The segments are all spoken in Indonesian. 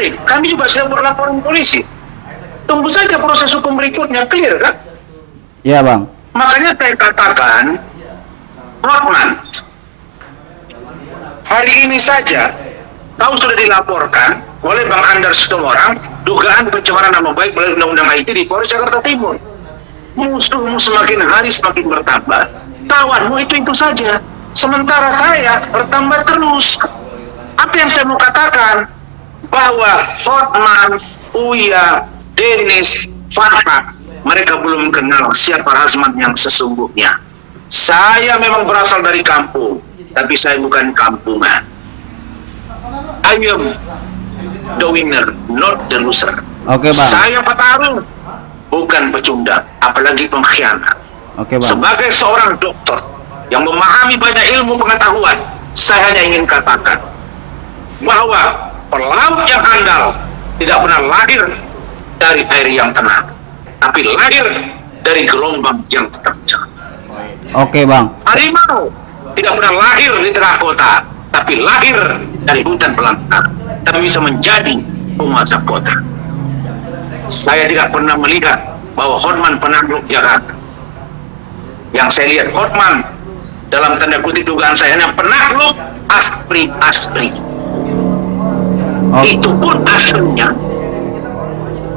Arif, kami juga sedang berlaporan polisi. Tunggu saja proses hukum berikutnya, clear kan? Iya bang. Makanya saya katakan, Hotman, hari ini saja kau sudah dilaporkan oleh Bang Anders Tumorang dugaan pencemaran nama baik melalui Undang-Undang IT di Polres Jakarta Timur. Musuhmu semakin hari semakin bertambah, kawanmu itu saja. Sementara saya bertambah terus. Apa yang saya mau katakan? Bahwa Hotman, Uya, Dennis, Farhad, mereka belum kenal siapa Razman yang sesungguhnya. Saya memang berasal dari kampung, tapi saya bukan kampungan. I am the winner, not the loser. Oke bang. Saya petarung, bukan pecundang, apalagi pengkhianat. Oke bang. Sebagai seorang dokter yang memahami banyak ilmu pengetahuan, saya hanya ingin katakan bahwa pelaut yang handal tidak pernah lahir dari air yang tenang, tapi lahir dari gelombang yang terjang. Oke bang. Harimau tidak pernah lahir di tengah kota, tapi lahir dari hutan belantara, tapi bisa menjadi penguasa kota. Saya tidak pernah melihat bahwa Hotman penakluk Jakarta. Yang saya lihat Hotman dalam tanda kutip dugaan saya hanya penakluk asli. Itu pun aslinya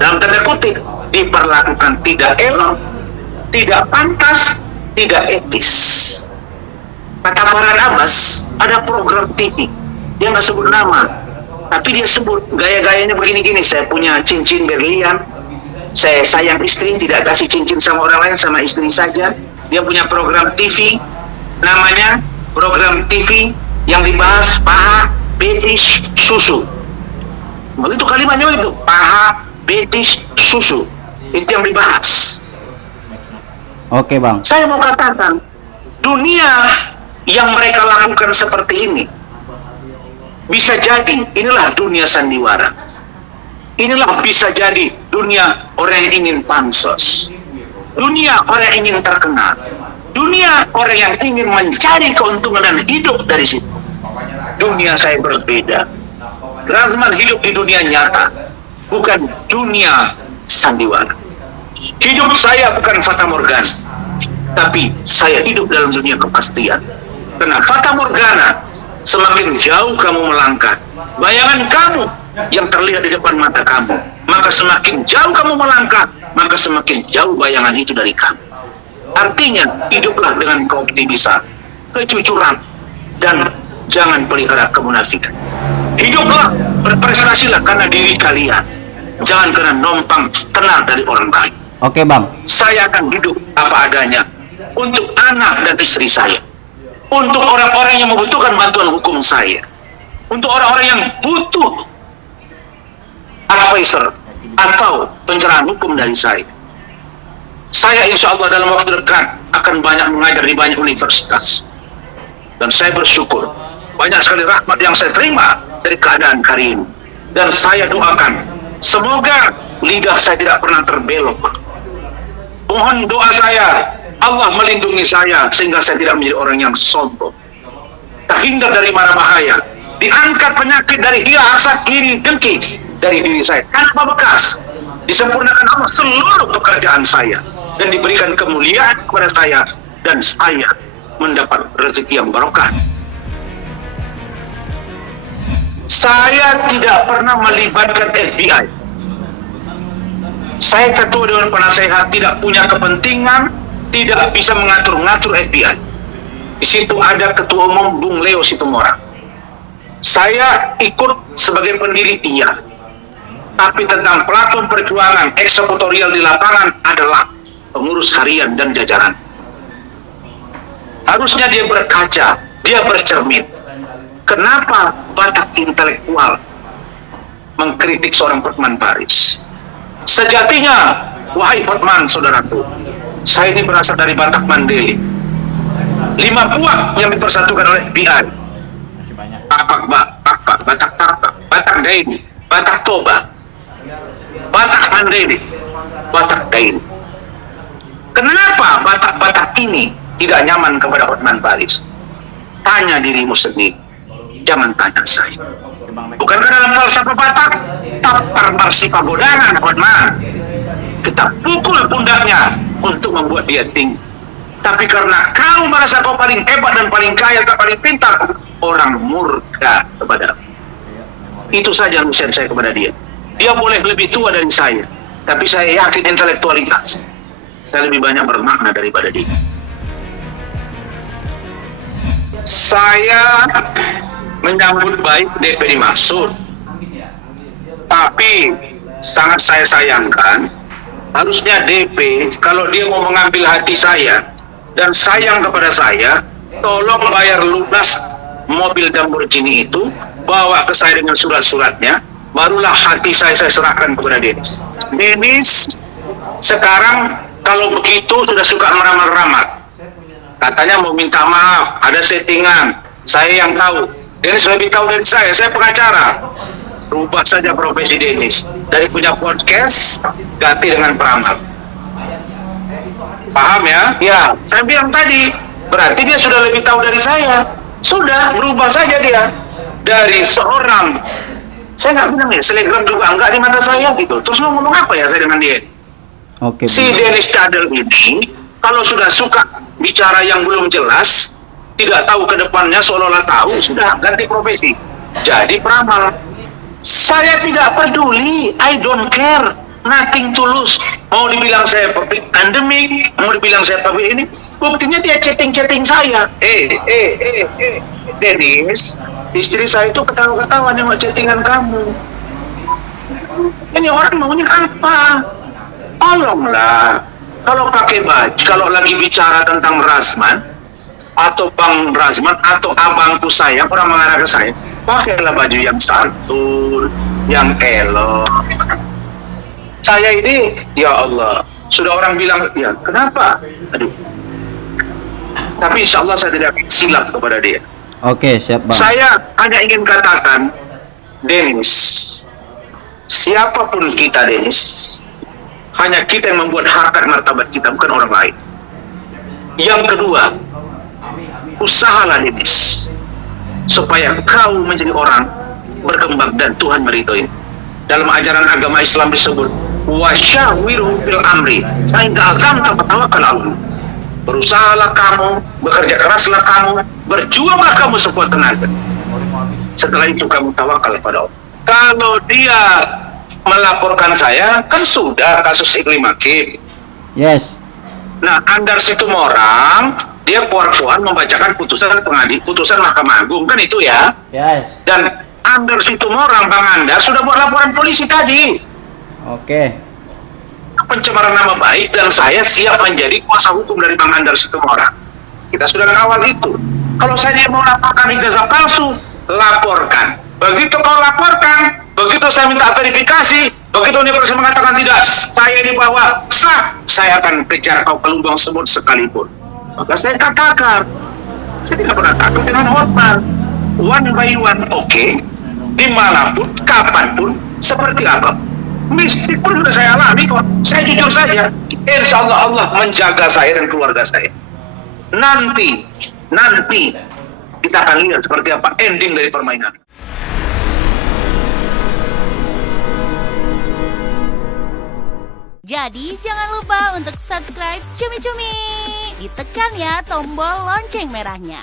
dalam tanda kutip diperlakukan tidak elok, tidak pantas, tidak etis. Kata Farhad Abbas, ada program TV, dia nggak sebut nama, tapi dia sebut gaya-gayanya begini-gini. Saya punya cincin berlian, saya sayang istri, tidak kasih cincin sama orang lain, sama istri saja. Dia punya program TV, namanya program TV yang dibahas paha, betis, susu. Itu kalimatnya itu, paha, betis, susu. Itu yang dibahas. Oke bang. Saya mau katakan, dunia yang mereka lakukan seperti ini, bisa jadi inilah dunia sandiwara. Inilah bisa jadi dunia orang yang ingin pansos. Dunia orang yang ingin terkenal. Dunia orang yang ingin mencari keuntungan dan hidup dari situ. Dunia saya berbeda. Razman hidup di dunia nyata, bukan dunia sandiwara. Hidup saya bukan fata morgana, tapi saya hidup dalam dunia kepastian. Karena fata morgana, semakin jauh kamu melangkah, bayangan kamu yang terlihat di depan mata kamu, maka semakin jauh kamu melangkah, maka semakin jauh bayangan itu dari kamu. Artinya, hiduplah dengan keoptimisan, kejujuran, dan jangan pelihara kemunafikan. Hiduplah, berprestasilah karena diri kalian, jangan karena numpang tenar dari orang lain. Oke bang. Saya akan hidup apa adanya untuk anak dan istri saya, untuk orang-orang yang membutuhkan bantuan hukum saya, untuk orang-orang yang butuh advisor atau pencerahan hukum dari saya. Saya insya Allah dalam waktu dekat akan banyak mengajar di banyak universitas, dan saya bersyukur banyak sekali rahmat yang saya terima dari keadaan hari ini, dan saya doakan semoga lidah saya tidak pernah terbelok. Mohon doa saya, Allah melindungi saya sehingga saya tidak menjadi orang yang sombong, terhindar dari mara bahaya, diangkat penyakit dari hila, hasad, kiri, dengki dari diri saya tanpa bekas, disempurnakan Allah seluruh pekerjaan saya, dan diberikan kemuliaan kepada saya, dan saya mendapat rezeki yang barokah. Saya tidak pernah melibatkan FBI. Saya ketua Dewan Penasehat, tidak punya kepentingan, tidak bisa mengatur-ngatur FBI. Di situ ada ketua umum Bung Leo Situmorang. Saya ikut sebagai pendiri iya, tapi tentang platform perjuangan eksekutorial di lapangan adalah pengurus harian dan jajaran. Harusnya dia berkaca, dia bercermin. Kenapa Batak intelektual mengkritik seorang Hotman Paris? Sejatinya, wahai Hotman saudaraku, saya ini berasal dari Batak Mandeli. 5 puak yang dipersatukan oleh FBI. Batak Batak Tarpak, Batak Daini, Batak Toba, Batak Mandeli, Batak Daini. Kenapa Batak-Batak ini tidak nyaman kepada Hotman Paris? Tanya dirimu sendiri, jangan tanya saya. Bukankah dalam falsafah Batak, tapar marsi pagodangan, kita pukul pundaknya untuk membuat dia tinggi. Tapi karena kau merasa kau paling hebat dan paling kaya atau paling pintar, orang murka kepada. Itu saja nasihat saya kepada dia. Dia boleh lebih tua dari saya, tapi saya yakin intelektualitas saya lebih banyak bermakna daripada dia. Saya menyambut baik DP dimaksud, tapi sangat saya sayangkan, harusnya DP kalau dia mau mengambil hati saya dan sayang kepada saya, tolong bayar lunas mobil Lamborghini itu, bawa ke saya dengan surat-suratnya, barulah hati saya serahkan kepada Dennis. Dennis sekarang kalau begitu sudah suka meramal-ramal, katanya mau minta maaf, ada settingan, saya yang tahu. Dennis lebih tahu dari saya pengacara. Rubah saja profesi Dennis, dari punya podcast ganti dengan peramal. Paham ya? Ya, saya bilang tadi, berarti dia sudah lebih tahu dari saya. Sudah, berubah saja dia dari seorang, saya nggak bilang ya, selegram juga enggak di mata saya gitu. Terus mau ngomong apa ya saya dengan dia? Oke, si Dennis Cadel ini kalau sudah suka bicara yang belum jelas, tidak tahu ke depannya, seolah-olah tahu, sudah ganti profesi jadi peramal. Saya tidak peduli, I don't care, nothing to lose. Mau dibilang saya public endemic, mau dibilang saya public ini, buktinya dia chatting saya. Dennis, istri saya itu ketawa-ketawa nengok chattingan kamu. Ini orang maunya apa? Tolonglah, kalau pakai baju, kalau lagi bicara tentang Razman atau Bang Razman atau abangku saya, orang mengarah ke saya, pakailah baju yang santun, yang elok. Saya ini, ya Allah, sudah orang bilang, ya kenapa? Aduh. Tapi insya Allah saya tidak silap kepada dia. Oke, siap Bang. Saya hanya ingin katakan, Dennis, siapapun kita Dennis, hanya kita yang membuat harkat martabat kita, bukan orang lain. Yang kedua, usahalah Dennis, supaya kau menjadi orang berkembang dan Tuhan meridhoi. Dalam ajaran agama Islam disebut wasyawirhum fil amri fa in ta'azamta fatawakkal 'alallah. Berusahalah kamu, bekerja keraslah kamu, berjuanglah kamu sekuat tenaga. Setelah itu kamu tawakal pada Allah. Kalau dia melaporkan saya, kan sudah kasus Iklim Hakim. Yes. Nah, Andar Situmorang, dia puan-puan membacakan putusan Mahkamah Agung, kan itu ya? Yes. Dan Andar Situmorang, Bang Andar, sudah buat laporan polisi tadi. Oke. Pencemaran nama baik, dan saya siap menjadi kuasa hukum dari Bang Andar Situmorang. Kita sudah mengawal itu. Kalau saya mau laporkan ijazah palsu, laporkan. Begitu kau laporkan, begitu saya minta verifikasi, begitu universitas mengatakan tidak, saya di bawah sah, saya akan kejar kau ke lubang semut sekalipun. Maka saya katakan, saya tidak pernah takut dengan hormat. One by one, oke. Dimanapun, kapanpun, seperti apa. Meskipun sudah saya alami kok, saya jujur saja. Insya Allah Allah menjaga saya dan keluarga saya. Nanti kita akan lihat seperti apa ending dari permainan. Jadi jangan lupa untuk subscribe Cumi Cumi. Ditekan ya tombol lonceng merahnya.